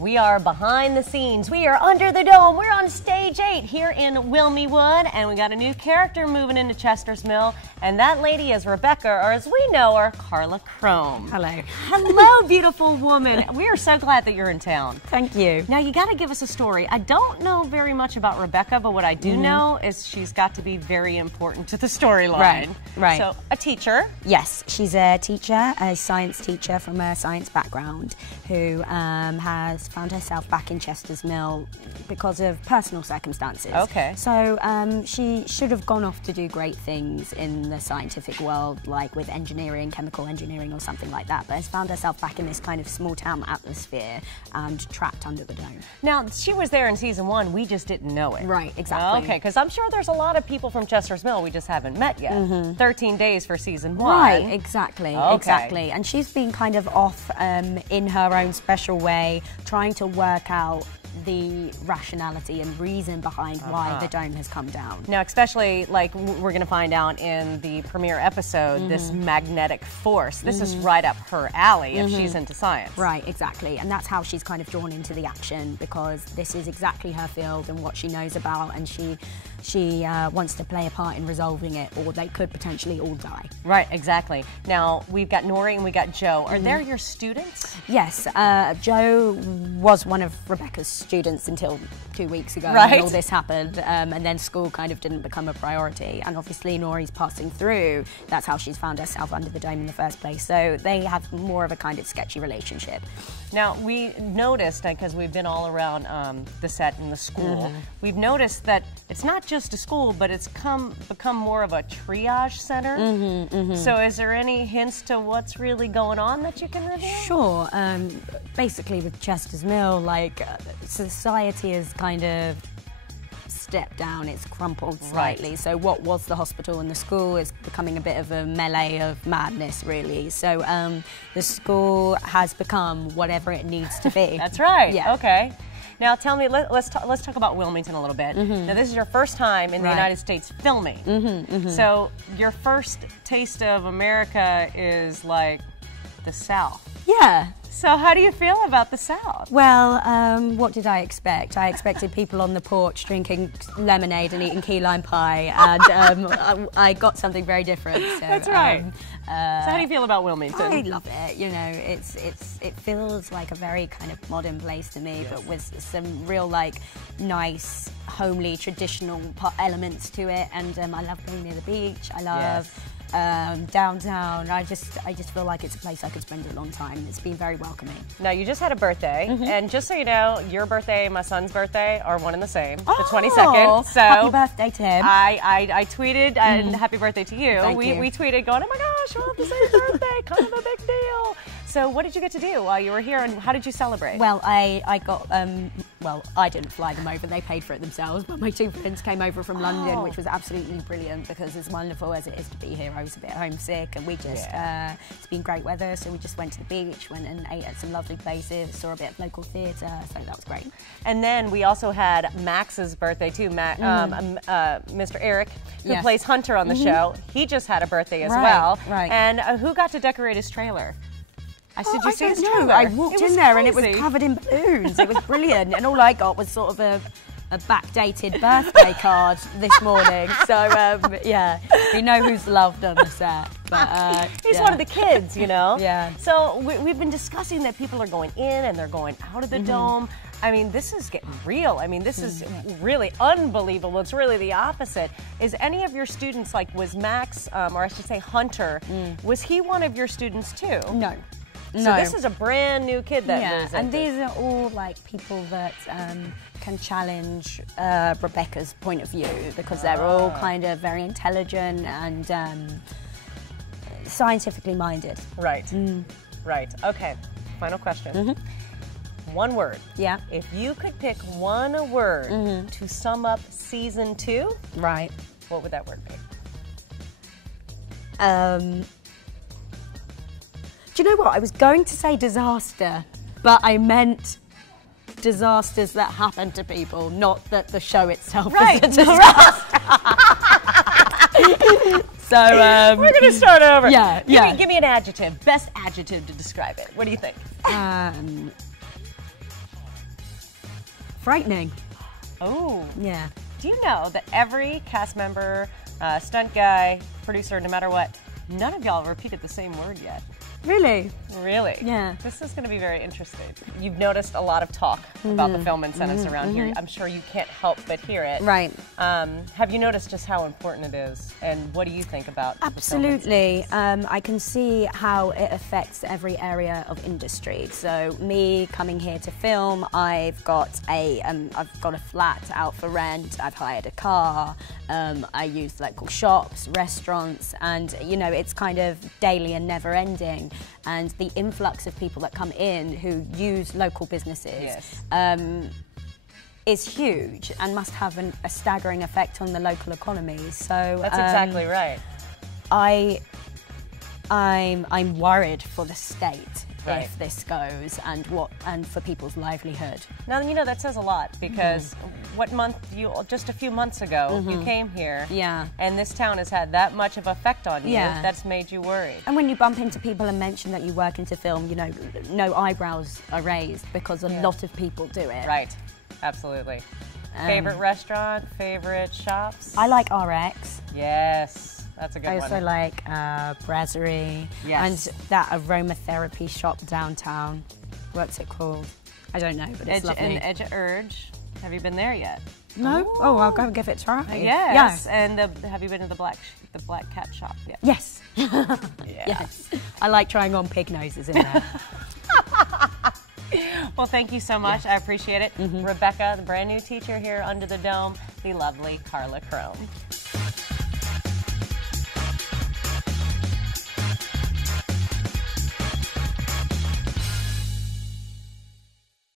We are behind the scenes. We are under the dome. We're on stage 8 here in Wilmington, and we got a new character moving into Chester's Mill, and that lady is Rebecca, or as we know her, Karla Chrome. Hello. Hello, beautiful woman. We are so glad that you're in town. Thank you. Now, you got to give us a story. I don't know very much about Rebecca, but what I do know is she's got to be very important to the storyline. Right. So, a teacher. Yes, she's a teacher, a science teacher from a science background who has found herself back in Chester's Mill because of personal circumstances. Okay. So she should have gone off to do great things in the scientific world, like with engineering, chemical engineering or something like that, but has found herself back in this kind of small town atmosphere and trapped under the dome. Now, she was there in season 1, we just didn't know it. Right, exactly. Okay, because I'm sure there's a lot of people from Chester's Mill we just haven't met yet. 13 days for season 1. Right, exactly, Okay. exactly. And she's been kind of off in her own special way, trying to work out the rationality and reason behind why the dome has come down. Now, especially, like, we're going to find out in the premiere episode, this magnetic force. This is right up her alley if she's into science. Right, exactly. And that's how she's kind of drawn into the action, because this is exactly her field and what she knows about, and she wants to play a part in resolving it, or they could potentially all die. Right, exactly. Now, we've got Nori and we got Joe. Are they your students? Yes, Joe was one of Rebecca's students until 2 weeks ago Right. when all this happened, and then school kind of didn't become a priority, and obviously Nori's passing through. That's how she's found herself under the dome in the first place, so they have more of a kind of sketchy relationship. Now, we noticed, because we've been all around the set and the school, we've noticed that it's not just a school, but it's become more of a triage center. So is there any hints to what's really going on that you can reveal? Sure. Basically with Chester's Mill, like, society has kind of stepped down, it's crumpled slightly. Right. So what was the hospital and the school is becoming a bit of a melee of madness, really. So the school has become whatever it needs to be. That's right. Yeah. Okay. Now tell me, let's talk about Wilmington a little bit. Now this is your first time in the United States filming. So your first taste of America is like the South. Yeah. So how do you feel about the South? Well, what did I expect? I expected people on the porch drinking lemonade and eating key lime pie, and I got something very different. So, That's right. So how do you feel about Wilmington? I love it. You know, it feels like a very kind of modern place to me, but with some real like nice, homely, traditional elements to it. And I love being near the beach. I love. Downtown. I just feel like it's a place I could spend a long time. It's been very welcoming. Now, you just had a birthday, and just so you know, your birthday and my son's birthday are one and the same, the Oh, 22nd. So happy birthday to him. I tweeted, and happy birthday to you. Thank you. We tweeted going, oh my gosh, we'll have the same birthday, kind of a big deal. So what did you get to do while you were here, and how did you celebrate? Well, I got, well, I didn't fly them over, they paid for it themselves, but my 2 friends came over from London, which was absolutely brilliant, because as wonderful as it is to be here, I was a bit homesick, and we just, it's been great weather, so we just went to the beach, went and ate at some lovely places, saw a bit of local theatre, so that was great. And then we also had Max's birthday too, Mr. Eric, who Yes. plays Hunter on the show. He just had a birthday as Right, well. right. And who got to decorate his trailer? Did you see his don't know. trailer? I walked in there and it was crazy. covered in balloons. It was brilliant, and all I got was sort of a backdated birthday card this morning. So yeah, we know who's loved on the set. But He's yeah. one of the kids, you know? Yeah. So we've been discussing that people are going in and they're going out of the dome. I mean, this is getting real. I mean, this is really unbelievable. It's really the opposite. Is any of your students, like, was Max, or I should say Hunter, was he one of your students too? No. So this is a brand new kid that moves and into. these are all like people that can challenge Rebecca's point of view, because they're all kind of very intelligent and scientifically minded. Right. Right. Okay. Final question. One word. Yeah. If you could pick one word to sum up season 2, Right. what would that word be? Do you know what? I was going to say disaster, but I meant disasters that happen to people, not that the show itself Right. is a disaster. So We're going to start over. Yeah, yeah. Give me an adjective, best adjective to describe it. What do you think? frightening. Oh. Yeah. Do you know that every cast member, stunt guy, producer, no matter what, none of y'all repeated the same word yet? Really? Really? Yeah. This is going to be very interesting. You've noticed a lot of talk about the film incentives around here. I'm sure you can't help but hear it. Right. Have you noticed just how important it is? And what do you think about Absolutely. I can see how it affects every area of industry. So me coming here to film, I've got a flat out for rent. I've hired a car. I use local shops, restaurants, and you know it's kind of daily and never ending. And the influx of people that come in who use local businesses is huge and must have a staggering effect on the local economy. So that's exactly right. I'm worried for the state right. if this goes and for people's livelihood. Now you know that says a lot because what month just a few months ago you came here, and this town has had that much of effect on you. That's made you worried. And when you bump into people and mention that you work into film, you know, no eyebrows are raised because a lot of people do it. Right, absolutely. Favorite restaurant, favorite shops? I like RX. Yes. That's a good one. I also like Brasserie and that aromatherapy shop downtown. What's it called? I don't know, but it's lovely. And Edge of Urge. Have you been there yet? No. Oh, I'll go and give it a try. Yes. And have you been to the Black Cat shop yet? Yes. Yes. I like trying on pig noses in there. Well, thank you so much. I appreciate it. Rebecca, the brand new teacher here under the dome, the lovely Karla Chrome.